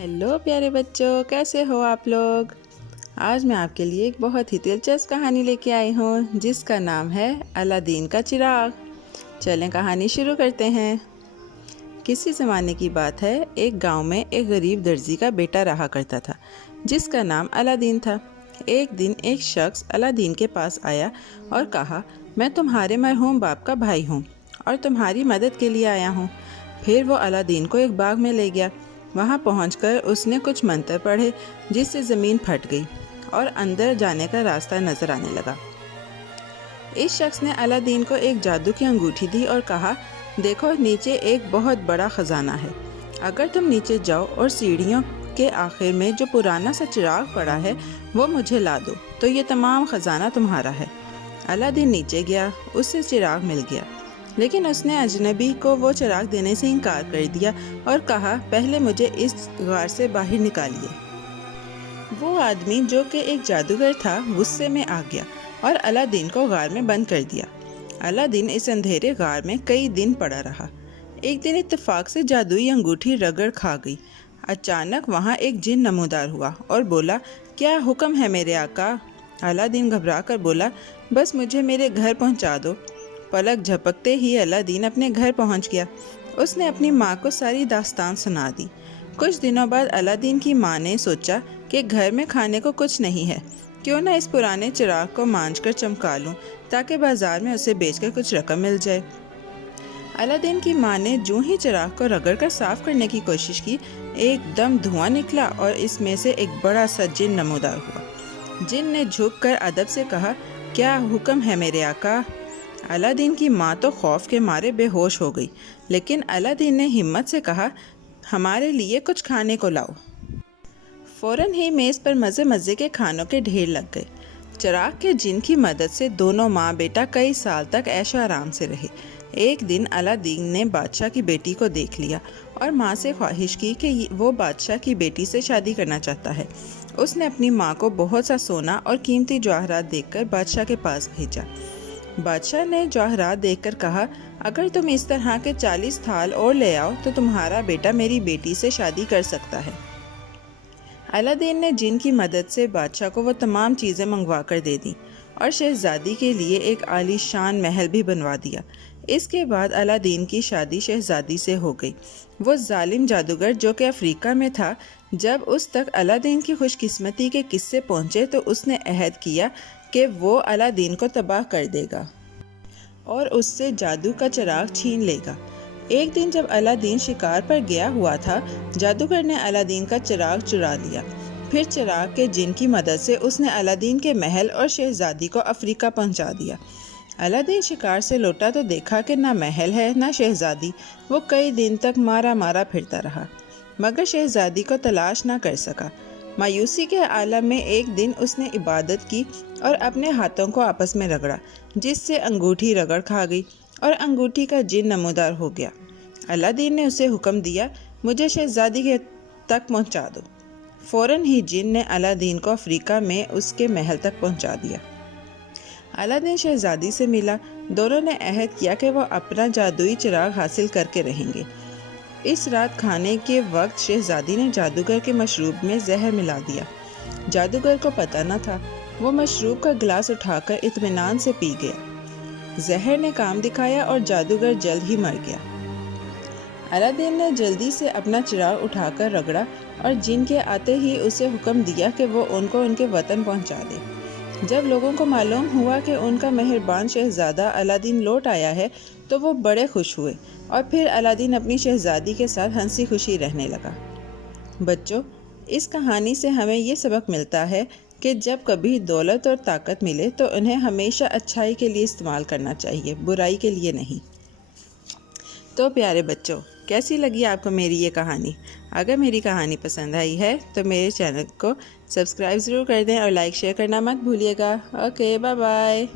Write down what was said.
Hello प्यारे बच्चों, कैसे हो आप लोग। आज मैं आपके लिए एक बहुत ही दिलचस्प कहानी लेके आई हूँ जिसका नाम है अलादीन का चिराग। चलें कहानी शुरू करते हैं। किसी ज़माने की बात है, एक गांव में एक गरीब दर्जी का बेटा रहा करता था जिसका नाम अलादीन था। एक दिन एक शख्स अलादीन के पास आया और कहा, मैं तुम्हारे मरहूम बाप का भाई हूँ और तुम्हारी मदद के लिए आया हूँ। फिर वो अलादीन को एक बाग में ले गया। वहाँ पहुंचकर उसने कुछ मंत्र पढ़े जिससे ज़मीन फट गई और अंदर जाने का रास्ता नज़र आने लगा। इस शख्स ने अलादीन को एक जादू की अंगूठी दी और कहा, देखो नीचे एक बहुत बड़ा ख़जाना है। अगर तुम नीचे जाओ और सीढ़ियों के आखिर में जो पुराना सा चिराग पड़ा है वो मुझे ला दो तो ये तमाम ख़जाना तुम्हारा है। अलादीन नीचे गया, उससे चिराग मिल गया, लेकिन उसने अजनबी को वो चिराग देने से इनकार कर दिया और कहा, पहले मुझे इस गार से बाहर निकालिए। वो आदमी जो कि एक जादूगर था गुस्से में आ गया और अलादीन को गार में बंद कर दिया। अलादीन इस अंधेरे गार में कई दिन पड़ा रहा। एक दिन इत्तेफाक से जादुई अंगूठी रगड़ खा गई। अचानक वहाँ एक जिन नमूदार हुआ और बोला, क्या हुक्म है मेरे आका। अलादीन घबरा कर बोला, बस मुझे मेरे घर पहुँचा दो। पलक झपकते ही अलादीन अपने घर पहुंच गया। उसने अपनी माँ को सारी दास्तान सुना दी। कुछ दिनों बाद अलादीन की माँ ने सोचा कि घर में खाने को कुछ नहीं है, क्यों ना इस पुराने चिराग को मांझकर चमका लूं ताकि बाजार में उसे बेचकर कुछ रकम मिल जाए। अलादीन की माँ ने जो ही चिराग को रगड़कर साफ करने की कोशिश की, एकदम धुआं निकला और इसमें से एक बड़ा सा जिन नमूदार हुआ। जिन ने झुककर अदब से कहा, क्या हुक्म है मेरे आका। अलादीन की माँ तो खौफ के मारे बेहोश हो गई, लेकिन अलादीन ने हिम्मत से कहा, हमारे लिए कुछ खाने को लाओ। फ़ौरन ही मेज़ पर मज़े मज़े के खानों के ढेर लग गए। चिराग के जिन की मदद से दोनों माँ बेटा कई साल तक ऐशो आराम से रहे। एक दिन अलादीन ने बादशाह की बेटी को देख लिया और माँ से ख्वाहिश की कि वो बादशाह की बेटी से शादी करना चाहता है। उसने अपनी माँ को बहुत सा सोना और कीमती जवाहरात देकर बादशाह के पास भेजा। बादशाह ने जवाहरात देखकर कहा, अगर तुम इस तरह के 40 थाल और ले आओ तो तुम्हारा बेटा मेरी बेटी से शादी कर सकता है। अलादीन ने जिन की मदद से बादशाह को वो तमाम चीज़ें मंगवा कर दे दी और शहजादी के लिए एक आलीशान महल भी बनवा दिया। इसके बाद अलादीन की शादी शहजादी से हो गई। वो जालिम जादूगर जो कि अफ्रीका में था, जब उस तक अलादीन की खुशकिस्मती के किस्से पहुँचे तो उसने अहद किया कि वो अलादीन को तबाह कर देगा और उससे जादू का चिराग छीन लेगा। एक दिन जब अलादीन शिकार पर गया हुआ था, जादूगर ने अलादीन का चिराग चुरा लिया। फिर चिराग के जिन की मदद से उसने अलादीन के महल और शहजादी को अफ्रीका पहुंचा दिया। अलादीन शिकार से लौटा तो देखा कि ना महल है ना शहजादी। वो कई दिन तक मारा मारा फिरता रहा, मगर शहजादी को तलाश ना कर सका। मायूसी के आलम में एक दिन उसने इबादत की और अपने हाथों को आपस में रगड़ा, जिससे अंगूठी रगड़ खा गई और अंगूठी का जिन नमूदार हो गया। अलादीन ने उसे हुक्म दिया, मुझे शहजादी के तक पहुंचा दो। फ़ौरन ही जिन ने अलादीन को अफ्रीका में उसके महल तक पहुंचा दिया। अलादीन शहजादी से मिला। दोनों ने अहद किया कि वो अपना जादुई चिराग हासिल करके रहेंगे। इस रात खाने के वक्त शहजादी ने जादूगर के मशरूब में जहर मिला दिया। जादूगर को पता न था। वो मशरूब का गिलास उठाकर इत्मीनान से पी गया। जहर ने काम दिखाया और जादूगर जल्द ही मर गया। अलादीन ने जल्दी से अपना चिराग उठाकर रगड़ा और जिन के आते ही उसे हुक्म दिया कि वो उनको उनके वतन पहुंचा दे। जब लोगों को मालूम हुआ कि उनका मेहरबान शहजादा अलादीन लौट आया है तो वो बड़े खुश हुए और फिर अलादीन अपनी शहजादी के साथ हंसी खुशी रहने लगा। बच्चों, इस कहानी से हमें ये सबक मिलता है कि जब कभी दौलत और ताकत मिले तो उन्हें हमेशा अच्छाई के लिए इस्तेमाल करना चाहिए, बुराई के लिए नहीं। तो प्यारे बच्चों, कैसी लगी आपको मेरी ये कहानी। अगर मेरी कहानी पसंद आई है तो मेरे चैनल को सब्सक्राइब ज़रूर कर दें और लाइक शेयर करना मत भूलिएगा। Okay, bye bye.